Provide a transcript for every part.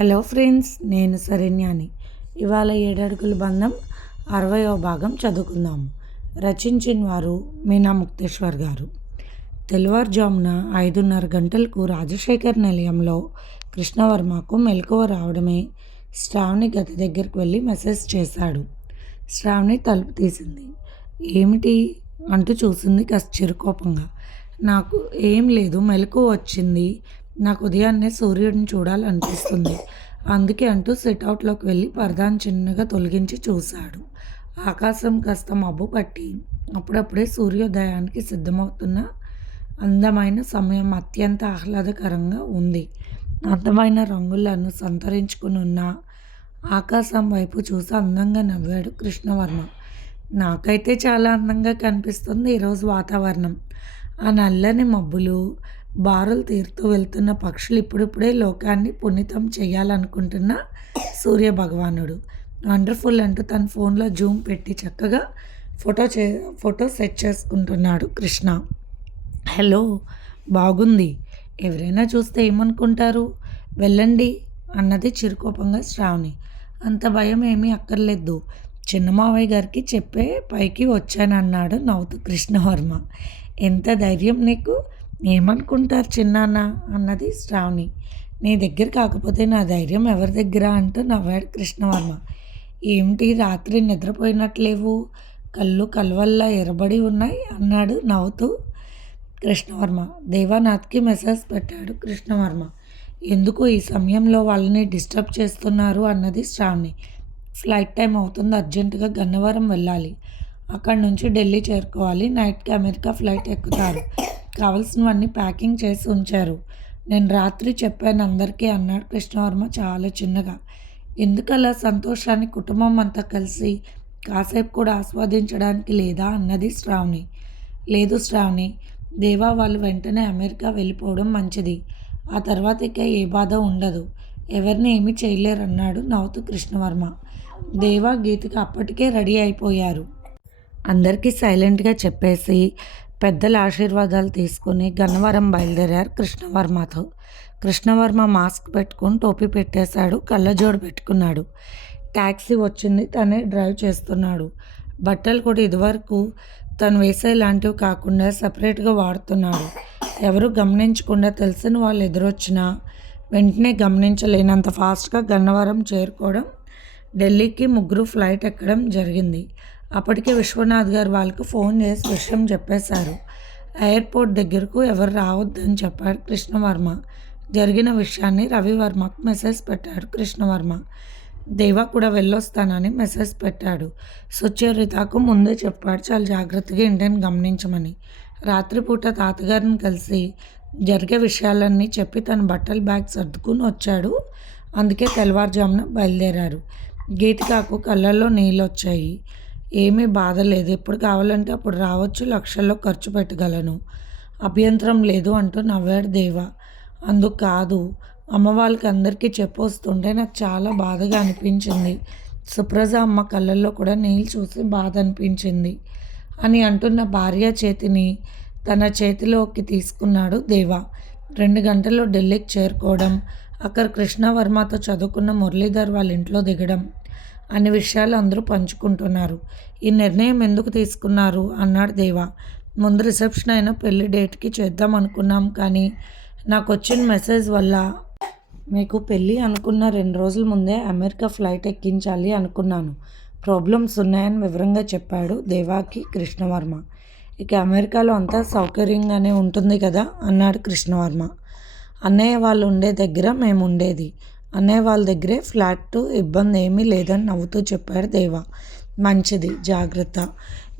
Hello friends నేను శరణ్యాని. ఇవాళ ఏడడుగుల బంధం అరవయో భాగం చదువుకుందాము రచించిన వారు మీనా ముక్తేశ్వర్ గారు. తెల్లవారుజామున ఐదున్నర గంటలకు రాజశేఖర్ నిలయంలో కృష్ణవర్మకు మెలకువ రావడమే శ్రావణి గది దగ్గరికి వెళ్ళి మెసేజ్ చేశాడు. శ్రావణి తలుపు తీసింది. ఏమిటి? అంటూ చూసింది కాస్త చిరుకోపంగా నాకు ఏం లేదు మెలకు వచ్చింది. నాకు ఉదయాన్నే సూర్యుడిని చూడాలనిపిస్తుంది. అందుకే అంటూ సిట్అవుట్లోకి వెళ్ళి పరదాన్ని చిన్నగా తొలగించి చూశాడు. ఆకాశం కాస్త మబ్బు పట్టి అప్పుడప్పుడే సూర్యోదయానికి సిద్ధమవుతున్న అందమైన సమయం అత్యంత ఆహ్లాదకరంగా ఉంది. అందమైన రంగులను సంతరించుకుని ఉన్న ఆకాశం వైపు చూసి అందంగా నవ్వాడు కృష్ణవర్మ. నాకైతే చాలా అందంగా కనిపిస్తుంది ఈరోజు వాతావరణం. ఆ నల్లని మబ్బులు బారులు తీరుతూ వెళ్తున్న పక్షులు ఇప్పుడిప్పుడే లోకాన్ని పునీతం చేయాలనుకుంటున్న సూర్య భగవానుడు. వండర్ఫుల్ అంటూ తన ఫోన్లో జూమ్ పెట్టి చక్కగా ఫోటో చే ఫోటో సెట్ చేసుకుంటున్నాడు కృష్ణ. హలో బాగుంది. ఎవరైనా చూస్తే ఏమనుకుంటారు? వెళ్ళండి అన్నది చిరుకోపంగా శ్రావణి. అంత భయం ఏమీ అక్కర్లేదు. చిన్న మావయ్య గారికి చెప్పే పైకి వచ్చానన్నాడు నవ్వుతూ కృష్ణవర్మ. ఎంత ధైర్యం నీకు? ఏమనుకుంటారు చిన్నాన్న? అన్నది శ్రావణి. నీ దగ్గర కాకపోతే నా ధైర్యం ఎవరి దగ్గర? అంటూ నవ్వాడు కృష్ణవర్మ. ఏమిటి రాత్రి నిద్రపోయినట్లేవు? కళ్ళు కలవల్లా ఎరబడి ఉన్నాయి అన్నాడు నవ్వుతూ కృష్ణవర్మ. దేవానాథ్కి మెసేజ్ పెట్టాడు కృష్ణవర్మ. ఎందుకు ఈ సమయంలో వాళ్ళని డిస్టర్బ్ చేస్తున్నారు? అన్నది శ్రావణి. ఫ్లైట్ టైం అవుతుంది అర్జెంటుగా గన్నవరం వెళ్ళాలి. అక్కడి నుంచి ఢిల్లీ చేరుకోవాలి. నైట్కి అమెరికా ఫ్లైట్ ఎక్కుతారు. కావలసినవన్నీ ప్యాకింగ్ చేసి ఉంచారు. నేను రాత్రి చెప్పాను అందరికీ అన్నాడు కృష్ణవర్మ చాలా చిన్నగా. ఎందుకలా సంతోషాన్ని కుటుంబం అంతా కలిసి కాసేపు కూడా ఆస్వాదించడానికి లేదా? అన్నది శ్రావణి. లేదు శ్రావణి దేవా వాళ్ళు వెంటనే అమెరికా వెళ్ళిపోవడం మంచిది. ఆ తర్వాత ఇక ఏ బాధ ఉండదు. ఎవరిని ఏమీ చేయలేరు అన్నాడు నవ్వుతూ కృష్ణవర్మ. దేవా గీతకి అప్పటికే రెడీ అయిపోయారు. అందరికీ సైలెంట్గా చెప్పేసి పెద్దల ఆశీర్వాదాలు తీసుకుని గన్నవరం బయలుదేరారు కృష్ణవర్మతో. కృష్ణవర్మ మాస్క్ పెట్టుకొని టోపీ పెట్టేశాడు కళ్ళజోడు పెట్టుకున్నాడు. ట్యాక్సీ వచ్చింది తనే డ్రైవ్ చేస్తున్నాడు. బట్టలు కూడా ఇదివరకు తను వేసే లాంటివి కాకుండా సపరేట్గా వాడుతున్నాడు. ఎవరు గమనించకుండా తెలిసిన వాళ్ళు ఎదురొచ్చినా వెంటనే గమనించలేనంత ఫాస్ట్గా గన్నవరం చేరుకోవడం ఢిల్లీకి ముగ్గురు ఫ్లైట్ ఎక్కడం జరిగింది. అప్పటికే విశ్వనాథ్ గారు వాళ్ళకి ఫోన్ చేసి విషయం చెప్పేశారు. ఎయిర్పోర్ట్ దగ్గరకు ఎవరు రావద్దని చెప్పాడు కృష్ణవర్మ. జరిగిన విషయాన్ని రవివర్మకు మెసేజ్ పెట్టాడు కృష్ణవర్మ. దేవా కూడా వెళ్ళొస్తానని మెసేజ్ పెట్టాడు. సుచరితకు ముందే చెప్పాడు చాలా జాగ్రత్తగా ఇంటిని గమనించమని. రాత్రిపూట తాతగారిని కలిసి జరిగే విషయాలన్నీ చెప్పి తన బట్టల బ్యాగ్ సర్దుకుని వచ్చాడు. అందుకే తెల్లవారుజామున బయలుదేరారు. గీతికాకు కళ్ళల్లో నీళ్ళు వచ్చాయి ఏమీ బాధ లేదు ఎప్పుడు కావాలంటే అప్పుడు రావచ్చు లక్షల్లో ఖర్చు పెట్టగలను. అభ్యంతరం లేదు అంటూ నవ్వాడు దేవ. అందుకు కాదు అమ్మ వాళ్ళకి అందరికీ చెప్పొస్తుంటే నాకు చాలా బాధగా అనిపించింది. సుప్రజ అమ్మ కళ్ళల్లో కూడా నీళ్ళు చూసి బాధ అనిపించింది. అని అంటున్న భార్య చేతిని తన చేతిలోకి తీసుకున్నాడు దేవ. రెండు గంటల్లో ఢిల్లీకి చేరుకోవడం అక్కడ కృష్ణవర్మతో చదువుకున్న మురళీధర్ వాళ్ళ ఇంట్లో దిగడం అనే విషయాలు అందరూ పంచుకుంటున్నారు. ఈ నిర్ణయం ఎందుకు తీసుకున్నారు? అన్నాడు దేవా. ముందు రిసెప్షన్ అయినా పెళ్ళి డేట్కి చేద్దాం అనుకున్నాం కానీ నాకు వచ్చిన మెసేజ్ వల్ల మీకు పెళ్ళి అనుకున్న రెండు రోజుల ముందే అమెరికా ఫ్లైట్ ఎక్కించాలి అనుకున్నాను. ప్రాబ్లమ్స్ ఉన్నాయని వివరంగా చెప్పాడు దేవాకి కృష్ణవర్మ. ఇక అమెరికాలో అంతా సౌకర్యంగానే ఉంటుంది కదా? అన్నాడు కృష్ణవర్మ. అన్నయ్య వాళ్ళు ఉండే దగ్గర మేము ఉండేది అన్నయ్య వాళ్ళ దగ్గరే ఫ్లాట్ ఇబ్బంది ఏమీ లేదని నవ్వుతూ చెప్పాడు దేవా. మంచిది జాగ్రత్త.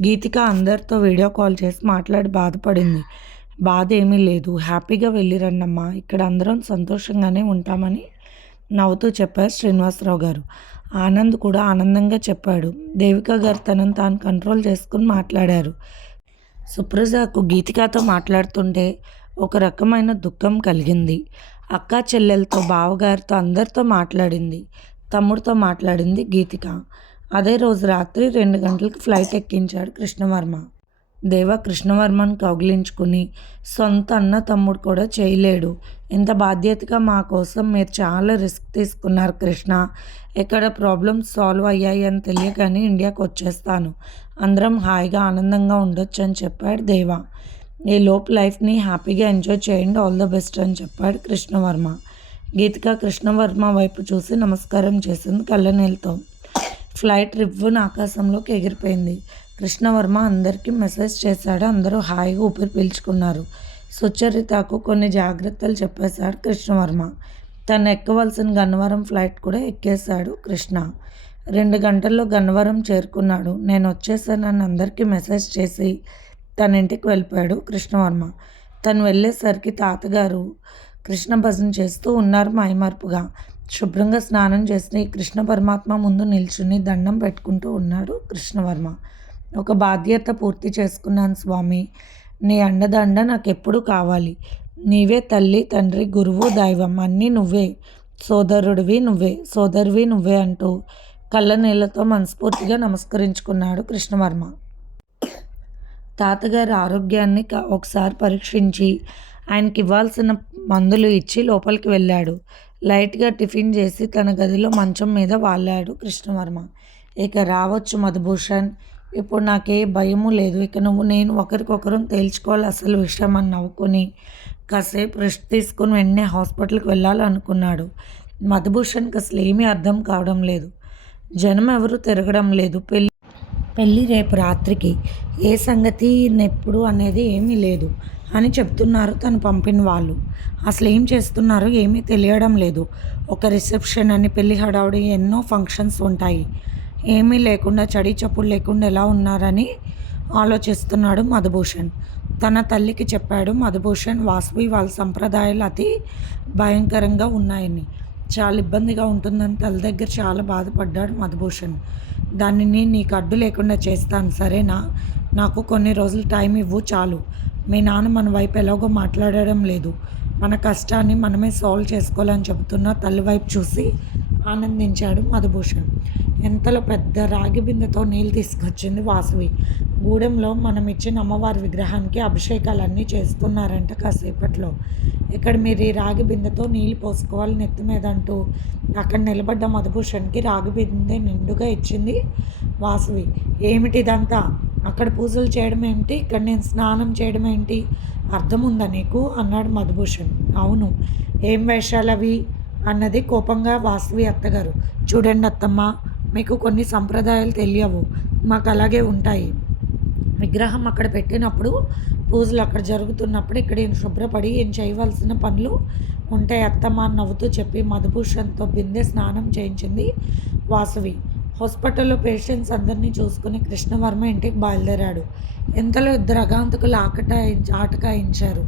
గీతిక అందరితో వీడియో కాల్ చేసి మాట్లాడి బాధపడింది. బాధ ఏమీ లేదు. హ్యాపీగా వెళ్ళిరన్నమ్మా ఇక్కడ అందరం సంతోషంగానే ఉంటామని నవ్వుతూ చెప్పారు శ్రీనివాసరావు గారు. ఆనంద్ కూడా ఆనందంగా చెప్పాడు. దేవిక గారు తనను తాను కంట్రోల్ చేసుకుని మాట్లాడారు. సుప్రజకు గీతికతో మాట్లాడుతుంటే ఒక రకమైన దుఃఖం కలిగింది. అక్క చెల్లెలతో బావగారితో అందరితో మాట్లాడింది. తమ్ముడితో మాట్లాడింది గీతిక. అదే రోజు రాత్రి రెండు గంటలకు ఫ్లైట్ ఎక్కించాడు కృష్ణవర్మ. దేవ కృష్ణవర్మను కౌగిలించుకుని సొంత అన్న తమ్ముడు కూడా చేయలేడు. ఇంత బాధ్యతగా మా కోసం మీరు చాలా రిస్క్ తీసుకున్నారు కృష్ణ. ఎక్కడ ప్రాబ్లమ్స్ సాల్వ్ అయ్యాయి అని తెలియకని ఇండియాకి వచ్చేస్తాను. అందరం హాయిగా ఆనందంగా ఉండొచ్చు అని చెప్పాడు దేవ. ఈ లోప్ లైఫ్ని హ్యాపీగా ఎంజాయ్ చేయండి. ఆల్ ద బెస్ట్ అని చెప్పాడు కృష్ణవర్మ. గీతిక కృష్ణవర్మ వైపు చూసి నమస్కారం చేసింది కళ్ళనీళ్ళతో. ఫ్లైట్ రివ్వున ఆకాశంలోకి ఎగిరిపోయింది. కృష్ణవర్మ అందరికీ మెసేజ్ చేశాడు. అందరూ హాయిగా ఊపిరి పీల్చుకున్నారు. సుచరితకు కొన్ని జాగ్రత్తలు చెప్పేశాడు కృష్ణవర్మ. తను ఎక్కవలసిన గన్నవరం ఫ్లైట్ కూడా ఎక్కేశాడు కృష్ణ. రెండు గంటల్లో గన్నవరం చేరుకున్నాడు. నేను వచ్చేసానని అందరికీ మెసేజ్ చేసి తన ఇంటికి వెళ్ళిపోయాడు కృష్ణవర్మ. తను వెళ్ళేసరికి తాతగారు కృష్ణ భజన చేస్తూ ఉన్నారు మాయమార్పుగా శుభ్రంగా స్నానం చేసి కృష్ణ పరమాత్మ ముందు నిల్చుని దండం పెట్టుకుంటూ ఉన్నాడు కృష్ణవర్మ. ఒక బాధ్యత పూర్తి చేసుకున్నాను స్వామి. నీ అండదండ నాకు ఎప్పుడు కావాలి. నీవే తల్లి తండ్రి గురువు దైవం అన్నీ నువ్వే. సోదరుడివి నువ్వే సోదరువి నువ్వే అంటూ కళ్ళ నీళ్ళతో మనస్ఫూర్తిగా నమస్కరించుకున్నాడు కృష్ణవర్మ. తాతగారి ఆరోగ్యాన్ని ఒకసారి పరీక్షించి ఆయనకి ఇవ్వాల్సిన మందులు ఇచ్చి లోపలికి వెళ్ళాడు. లైట్గా టిఫిన్ చేసి తన గదిలో మంచం మీద వాలాడు కృష్ణవర్మ. ఇక రావచ్చు మధుభూషణ్. ఇప్పుడు నాకే భయము లేదు. ఇక నువ్వు నేను ఒకరికొకరు తేల్చుకోవాలి అసలు విషయం అని నవ్వుకొని కాసేపు రెస్ట్ తీసుకుని వెంటనే హాస్పిటల్కి వెళ్ళాలనుకున్నాడు. మధుభూషణ్కి అసలు ఏమీ అర్థం కావడం లేదు. జనం ఎవరు తిరగడం లేదు. పెళ్ళి పెళ్ళి రేపు రాత్రికి. ఏ సంగతి ఎప్పుడు అనేది ఏమీ లేదు అని చెప్తున్నారు తను పంపిన వాళ్ళు. అసలు ఏం చేస్తున్నారు ఏమీ తెలియడం లేదు. ఒక రిసెప్షన్ అని పెళ్ళి హడావుడి ఎన్నో ఫంక్షన్స్ ఉంటాయి. ఏమీ లేకుండా చడి చప్పుడు లేకుండా ఎలా ఉన్నారని ఆలోచిస్తున్నాడు మధుభూషణ్. తన తల్లికి చెప్పాడు మధుభూషణ్ వాసువి వాళ్ళ సంప్రదాయాలు అతి భయంకరంగా ఉన్నాయని. చాలా ఇబ్బందిగా ఉంటుందని తల్లి దగ్గర చాలా బాధపడ్డాడు మధుభూషణ్. దానిని నీకు అడ్డు లేకుండా చేస్తాను సరేనా? నాకు కొన్ని రోజులు టైం ఇవ్వు చాలు. మీ నాన్న మన వైపు ఎలాగో మాట్లాడడం లేదు. మన కష్టాన్ని మనమే సాల్వ్ చేసుకోవాలని చెబుతున్న తల్లి వైపు చూసి ఆనందించాడు మధుభూషణ్. ఎంతలో పెద్ద రాగి బిందెతో నీళ్ళు తీసుకొచ్చింది వాసవి. గూడెంలో మనం ఇచ్చిన అమ్మవారి విగ్రహానికి అభిషేకాలన్నీ చేస్తున్నారంట కాసేపట్లో. ఇక్కడ మీరు ఈ రాగి బిందెతో నీళ్ళు పోసుకోవాలి నెత్తి మీద అంటూ అక్కడ నిలబడ్డ మధుభూషణ్కి రాగి బిందె నిండుగా ఇచ్చింది వాసవి. ఏమిటి ఇదంతా? అక్కడ పూజలు చేయడం ఏంటి? ఇక్కడ నేను స్నానం చేయడం ఏంటి? అర్థం ఉందా నీకు? అన్నాడు మధుభూషణ్. అవును. ఏం వేషాలు అవి అన్నది కోపంగా వాసవి అత్తగారు. చూడండి అత్తమ్మ మీకు కొన్ని సంప్రదాయాలు తెలియవు. మాకు అలాగే ఉంటాయి. విగ్రహం అక్కడ పెట్టినప్పుడు పూజలు అక్కడ జరుగుతున్నప్పుడు ఇక్కడ ఈయన శుభ్రపడి ఏం చేయవలసిన పనులు ఉంటాయి అత్తమ్మ నవ్వుతూ చెప్పి మధుభూషణ్తో బిందె స్నానం చేయించింది వాసవి. హాస్పిటల్లో పేషెంట్స్ అందరినీ చూసుకుని కృష్ణవర్మ ఇంటికి బయలుదేరాడు. ఇంతలో ఇద్దరు అగాంతకులు ఆకటాయి ఆటకాయించారు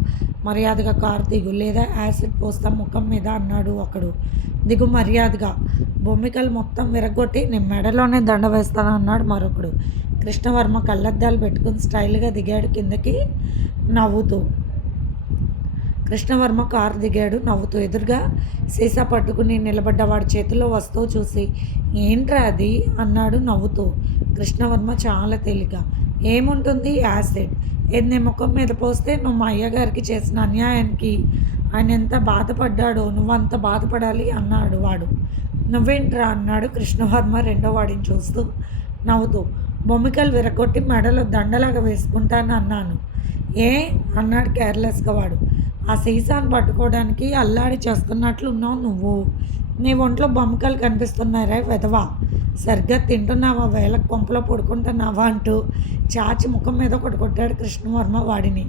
మర్యాదగా కారు దిగు లేదా యాసిడ్ పోస్తా ముఖం మీద అన్నాడు ఒకడు. దిగు మర్యాదగా. బొమ్మికలు మొత్తం విరగొట్టి నేను మెడలోనే దండ వేస్తాను అన్నాడు మరొకడు. కృష్ణవర్మ కళ్ళద్దాలు పెట్టుకుని స్టైల్గా దిగాడు కిందకి నవ్వుతూ. కృష్ణవర్మ కారు దిగాడు. నవ్వుతూ ఎదురుగా సీసా పట్టుకుని నిలబడ్డ వాడి చేతిలో వస్తువు చూసి ఏంట్రా అది? అన్నాడు నవ్వుతూ. కృష్ణవర్మ చాలా తేలిక. ఏముంటుంది? యాసిడ్. ఎన్ని ముఖం మీద పోస్తే నువ్వు మా అయ్యగారికి చేసిన అన్యాయానికి ఆయన ఎంత బాధపడ్డాడో నువ్వంత బాధపడాలి అన్నాడు వాడు. నువ్వేంట్రా? అన్నాడు కృష్ణవర్మ రెండో వాడిని చూస్తూ నవ్వుతూ. బొమ్మికలు విరగొట్టి మెడలో దండలాగా వేసుకుంటాను అన్నాను ఏ? అన్నాడు కేర్లెస్గా వాడు. ఆ సీసాను పట్టుకోవడానికి అల్లాడి చేస్తున్నట్లు ఉన్నావు నువ్వు. నీ ఒంట్లో బొమ్మకలు కనిపిస్తున్నారా వెధవా. సరిగ్గా తింటున్నావా? వేలకు కొంపలో పడుకుంటున్నావా? అంటూ చాచి ముఖం మీద ఒకటి కొట్టాడు కృష్ణవర్మ వాడిని.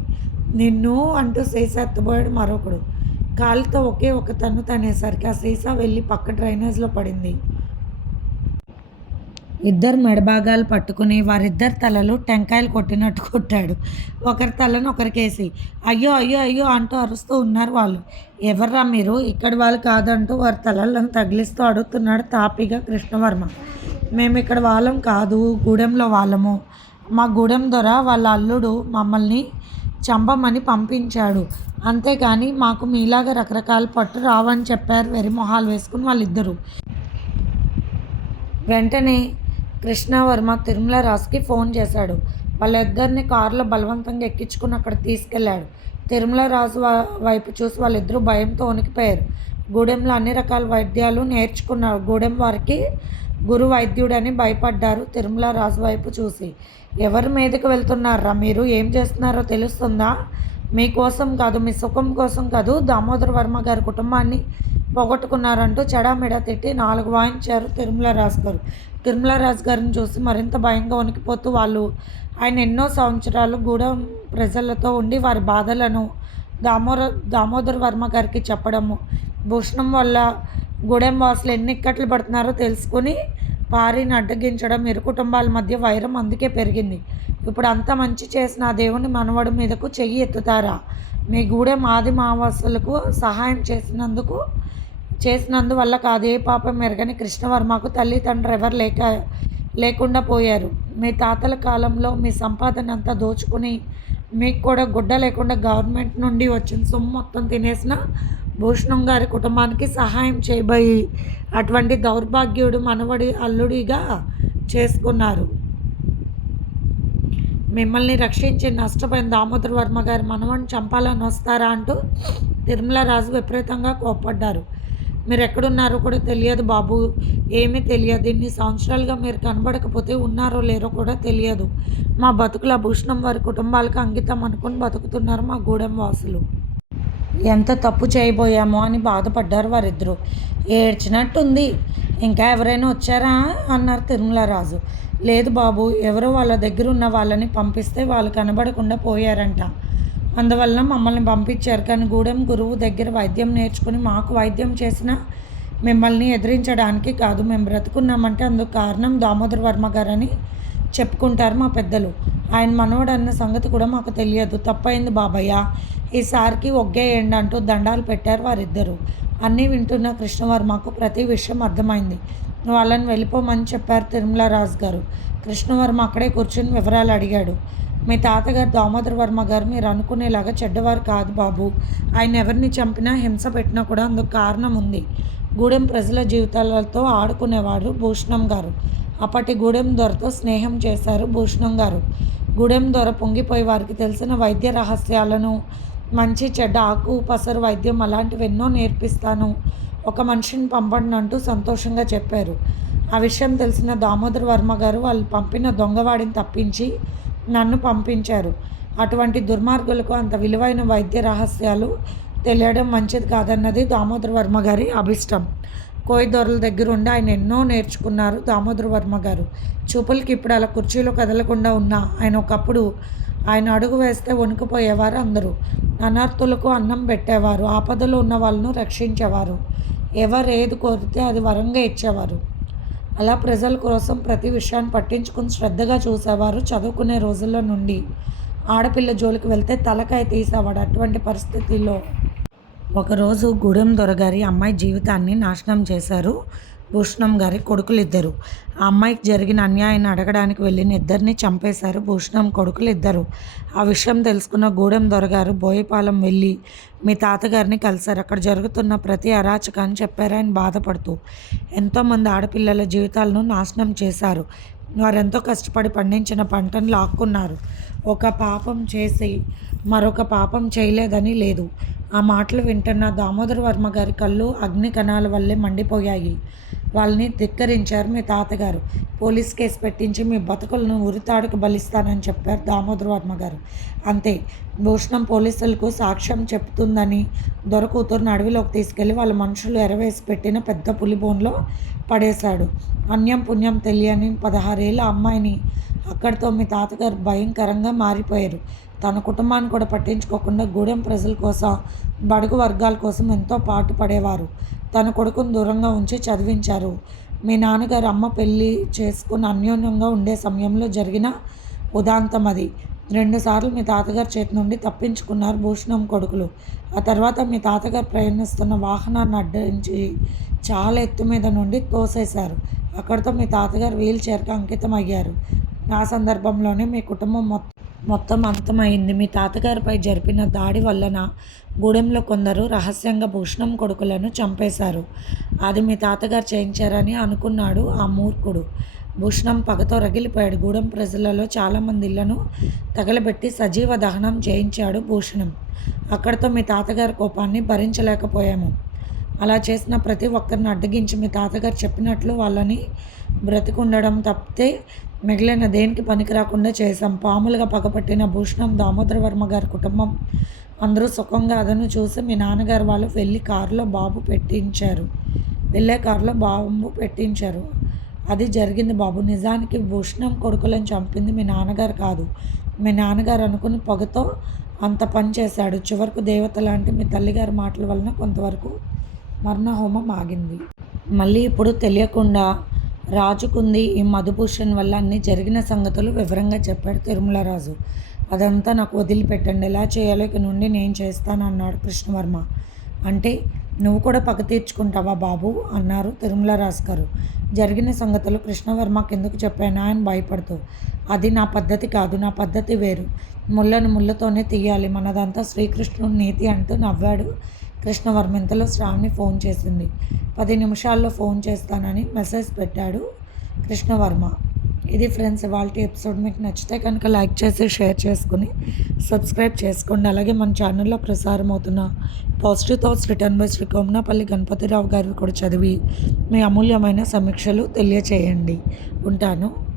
నిన్ను అంటూ సీసా ఎత్తబోయాడు మరొకడు. కాలుతో ఒకే ఒక తన్ను తనేసరికి ఆ సీసా వెళ్ళి పక్క డ్రైనేజ్లో పడింది. ఇద్దరు మెడభాగాలు పట్టుకుని వారిద్దరు తలలు టెంకాయలు కొట్టినట్టు కొట్టాడు. ఒకరి తలను ఒకరికేసి అయ్యో అయ్యో అయ్యో అంటూ అరుస్తూ ఉన్నారు వాళ్ళు. ఎవర్రా మీరు? ఇక్కడి వాళ్ళు కాదంటూ వారి తలలను తగిలిస్తూ అడుగుతున్నాడు తాపిగా కృష్ణవర్మ. మేము ఇక్కడ వాళ్ళం కాదు గూడెంలో వాళ్ళము. మా గూడెం దొర వాళ్ళ అల్లుడు మమ్మల్ని చంపమని పంపించాడు. అంతేకాని మాకు మీలాగా రకరకాల పట్టు రావని చెప్పారు వెరి మొహాలు వేసుకుని వాళ్ళిద్దరూ. వెంటనే కృష్ణవర్మ తిరుమల రాజుకి ఫోన్ చేశాడు. వాళ్ళిద్దరిని కారులో బలవంతంగా ఎక్కించుకుని అక్కడ తీసుకెళ్ళాడు తిరుమల రాజు వైపు చూసి వాళ్ళిద్దరూ భయంతో వణికిపోయారు. గూడెంలో అన్ని రకాల వైద్యాలు నేర్చుకున్నారు. గూడెం వారికి గురు వైద్యుడని భయపడ్డారు తిరుమల రాజు వైపు చూసి. ఎవరి మీదకి వెళ్తున్నారా? మీరు ఏం చేస్తున్నారో తెలుస్తుందా? మీకోసం కాదు మీ సుఖం కోసం కాదు దామోదర వర్మ గారి కుటుంబాన్ని పోగొట్టుకున్నారంటూ చెడామెడ తిట్టి నాలుగు వాయించారు తిరుమలరాజు గారు. తిరుమల రాజు గారిని చూసి మరింత భయంగా వణికిపోతూ వాళ్ళు ఆయన ఎన్నో సంవత్సరాలు గూడెం ప్రజలతో ఉండి వారి బాధలను దామోదర దామోదర్ వర్మ గారికి చెప్పడము. భూషణం వల్ల గూడెం వాసులు ఎన్ని ఇక్కట్లు పడుతున్నారో తెలుసుకొని పారిని అడ్డగించడం ఇరు కుటుంబాల మధ్య వైరం అందుకే పెరిగింది. ఇప్పుడు అంత మంచి చేసిన ఆ దేవుని మనవడి మీదకు చెయ్యి ఎత్తుతారా? మీ గూడెం ఆది మావాసులకు సహాయం చేసినందుకు చేసినందువల్ల కాదు. ఏ పాపం మెరగని కృష్ణవర్మకు తల్లిదండ్రులు ఎవరు లేక లేకుండా పోయారు. మీ తాతల కాలంలో మీ సంపాదన అంతా దోచుకుని మీకు కూడా గుడ్డ లేకుండా గవర్నమెంట్ నుండి వచ్చిన సొమ్ము మొత్తం తినేసిన భూషణం గారి కుటుంబానికి సహాయం చేయబోయి అటువంటి దౌర్భాగ్యుడు మనవడి అల్లుడిగా చేసుకున్నారు. మిమ్మల్ని రక్షించి నష్టపోయిన దామోదర వర్మ గారి మనవడిని చంపాలని వస్తారా అంటూ తిరుమల రాజు విపరీతంగా కోప్పడ్డారు. మీరు ఎక్కడున్నారో కూడా తెలియదు బాబు. ఏమీ తెలియదు. ఇన్ని సంవత్సరాలుగా మీరు కనబడకపోతే ఉన్నారో లేరో కూడా తెలియదు. మా బతుకుల భూషణం వారి కుటుంబాలకు అంకితం అనుకుని బతుకుతున్నారు మా గూడెం వాసులు. ఎంత తప్పు చేయబోయామో అని బాధపడ్డారు వారిద్దరూ. ఏడ్చినట్టుంది. ఇంకా ఎవరైనా వచ్చారా? అన్నారు తిరుమలరాజు. లేదు బాబు ఎవరో వాళ్ళ దగ్గర ఉన్న వాళ్ళని పంపిస్తే వాళ్ళు కనబడకుండా పోయారంట. అందువల్ల మమ్మల్ని పంపించారు. కానీ గూడెం గురువు దగ్గర వైద్యం నేర్చుకుని మాకు వైద్యం చేసిన మిమ్మల్ని ఎదిరించడానికి కాదు. మేము బ్రతుకున్నామంటే అందుకు కారణం దామోదర్ వర్మ గారని చెప్పుకుంటారు మా పెద్దలు. ఆయన మనవడు అన్న సంగతి కూడా మాకు తెలియదు. తప్పైంది బాబయ్య. ఈసారికి ఒగ్గేయండి అంటూ దండాలు పెట్టారు వారిద్దరూ. అన్నీ వింటున్న కృష్ణవర్మకు ప్రతి విషయం అర్థమైంది. వాళ్ళని వెళ్ళిపోమని చెప్పారు తిరుమల రాజు గారు కృష్ణవర్మ అక్కడే కూర్చుని వివరాలు అడిగాడు. మీ తాతగారు దామోదర్ వర్మ గారు మీరు అనుకునేలాగా చెడ్డవారు కాదు బాబు. ఆయన ఎవరిని చంపినా హింస పెట్టినా కూడా అందుకు కారణం ఉంది. గూడెం ప్రజల జీవితాలతో ఆడుకునేవాడు భూషణం గారు. అప్పటి గూడెం దొరతో స్నేహం చేశారు భూషణం గారు. గూడెం దొర పొంగిపోయి వారికి తెలిసిన వైద్య రహస్యాలను మంచి చెడ్డ ఆకు పసరు వైద్యం అలాంటివి ఎన్నో నేర్పిస్తాను ఒక మనిషిని పంపండి అంటూ సంతోషంగా చెప్పారు. ఆ విషయం తెలిసిన దామోదర్ వర్మ గారు వాళ్ళు పంపిన దొంగవాడిని తప్పించి నన్ను పంపించారు. అటువంటి దుర్మార్గులకు అంత విలువైన వైద్య రహస్యాలు తెలియడం మంచిది కాదన్నది దామోదర వర్మ గారి అభిష్టం. కోయిదొరల దగ్గరుండి దగ్గర ఉండి ఆయన ఎన్నో నేర్చుకున్నారు దామోదర వర్మ గారు. చూపులకి ఇప్పుడు అలా కుర్చీలో కదలకుండా ఉన్న ఆయన ఒకప్పుడు ఆయన అడుగు వేస్తే వణుకుపోయేవారు అందరూ. అనార్థులకు అన్నం పెట్టేవారు ఆపదలో ఉన్న వాళ్ళను రక్షించేవారు. ఎవరు ఏది కోరితే అది వరంగా ఇచ్చేవారు. అలా ప్రజల కోసం ప్రతి విషయాన్ని పట్టించుకుని శ్రద్ధగా చూసేవారు చదువుకునే రోజుల్లో నుండి. ఆడపిల్ల జోలికి వెళ్తే తలకాయ తీసేవాడు అటువంటి పరిస్థితుల్లో ఒకరోజు గూడెం దొరగారి అమ్మాయి జీవితాన్ని నాశనం చేశారు. భూషణం గారి కొడుకులు ఇద్దరు ఆ అమ్మాయికి జరిగిన అన్యాయాన్ని అడగడానికి వెళ్ళిన ఇద్దరిని చంపేశారు భూషణం కొడుకులు ఇద్దరు ఆ విషయం తెలుసుకున్న గూడెం దొరగారు బోయపాలెం వెళ్ళి మీ తాతగారిని కలిశారు. అక్కడ జరుగుతున్న ప్రతి అరాచకాన్ని చెప్పారు ఆయన బాధపడుతూ. ఎంతోమంది ఆడపిల్లల జీవితాలను నాశనం చేశారు. వారెంతో కష్టపడి పండించిన పంటను లాక్కున్నారు. ఒక పాపం చేసి మరొక పాపం చేయలేదని లేదు. ఆ మాటలు వింటున్న దామోదర వర్మ గారి కళ్ళు అగ్ని కణాల వల్లే మండిపోయాయి. వాళ్ళని ధిక్కరించారు మీ తాతగారు. పోలీస్ కేసు పెట్టించి మీ బతుకులను ఉరితాడుకు బలిస్తానని చెప్పారు దామోదర్ వర్మ గారు. అంతే భూషణం పోలీసులకు సాక్ష్యం చెప్తుందని దొర కూతురుని అడవిలోకి తీసుకెళ్ళి వాళ్ళ మనుషులు ఎరవేసి పెట్టిన పెద్ద పులి బోన్లో పడేశాడు. అన్యం పుణ్యం తెలియని పదహారేళ్ళ అమ్మాయిని అక్కడితో మీ తాతగారు భయంకరంగా మారిపోయారు. తన కుటుంబాన్ని కూడా పట్టించుకోకుండా గూడెం ప్రజల కోసం బడుగు వర్గాల కోసం ఎంతో పాటు పడేవారు తన కొడుకును దూరంగా ఉంచి చదివించారు. మీ నాన్నగారు అమ్మ పెళ్ళి చేసుకుని అన్యోన్యంగా ఉండే సమయంలో జరిగిన ఉదాంతం అది రెండుసార్లు మీ తాతగారి చేతి నుండి తప్పించుకున్నారు భూషణం కొడుకులు. ఆ తర్వాత మీ తాతగారు ప్రయాణిస్తున్న వాహనాన్ని అడ్డించి చాలా ఎత్తు మీద నుండి తోసేశారు. అక్కడితో మీ తాతగారు వీల్ చైర్కి అంకితం అయ్యారు ఆ సందర్భంలోనే మీ కుటుంబం మొత్తం మొత్తం అంతమైంది. మీ తాతగారిపై జరిపిన దాడి వలన గూడెంలో కొందరు రహస్యంగా భూషణం కొడుకులను చంపేశారు. అది మీ తాతగారు చేయించారని అనుకున్నాడు ఆ మూర్ఖుడు. భూషణం పగతో రగిలిపోయాడు. గూడెం ప్రజలలో చాలామంది ఇళ్ళను తగలబెట్టి సజీవ దహనం చేయించాడు భూషణం. అక్కడితో మీ తాతగారి కోపాన్ని భరించలేకపోయాము. అలా చేసిన ప్రతి ఒక్కరిని అడ్డగించి మీ తాతగారు చెప్పినట్లు వాళ్ళని బ్రతికుండడం తప్పితే మిగిలిన దేనికి పనికి రాకుండా చేశాం. పాములుగా పగపట్టిన భూషణం దామోదర వర్మ గారి కుటుంబం అందరూ సుఖంగా అదను చూసి మీ నాన్నగారు వాళ్ళు వెళ్ళి కారులో బాబు పెట్టించారు. వెళ్ళే కారులో బాబు పెట్టించారు. అది జరిగింది బాబు. నిజానికి భూషణం కొడుకులను చంపింది మీ నాన్నగారు కాదు. మీ నాన్నగారు అనుకుని పొగతో అంత పని చేశాడు. చివరకు దేవత లాంటి మీ తల్లిగారి మాటల వలన కొంతవరకు మరణహోమం ఆగింది. మళ్ళీ ఇప్పుడు తెలియకుండా రాజుకుంది ఈ మధుభూషణ్ వల్ల అన్ని జరిగిన సంగతులు వివరంగా చెప్పాడు తిరుమలరాజు. అదంతా నాకు వదిలిపెట్టండి. ఎలా చేయాలో ఇక నుండి నేను చేస్తాను అన్నాడు కృష్ణవర్మ. అంటే నువ్వు కూడా పగ తీర్చుకుంటావా బాబు? అన్నారు తిరుమలరాజు గారు జరిగిన సంగతులు కృష్ణవర్మకి ఎందుకు చెప్పాను ఆయన భయపడుతూ. అది నా పద్ధతి కాదు. నా పద్ధతి వేరు. ముళ్ళను ముళ్ళతోనే తీయాలి. మనదంతా శ్రీకృష్ణుడు నీతి అంటూ నవ్వాడు కృష్ణవర్మ ఇంతలో శ్రావణి ఫోన్ చేసింది. పది నిమిషాల్లో ఫోన్ చేస్తానని మెసేజ్ పెట్టాడు కృష్ణవర్మ. ఇది ఫ్రెండ్స్ ఇవాళ ఎపిసోడ్ మీకు నచ్చితే కనుక లైక్ చేసి షేర్ చేసుకుని సబ్స్క్రైబ్ చేసుకోండి. అలాగే మన ఛానల్లో ప్రసారం అవుతున్న positive thoughts written by Shri Komanapalli Ganapathi Rao గారు కూడా చదివి మీ అమూల్యమైన సమీక్షలు తెలియచేయండి. ఉంటాను.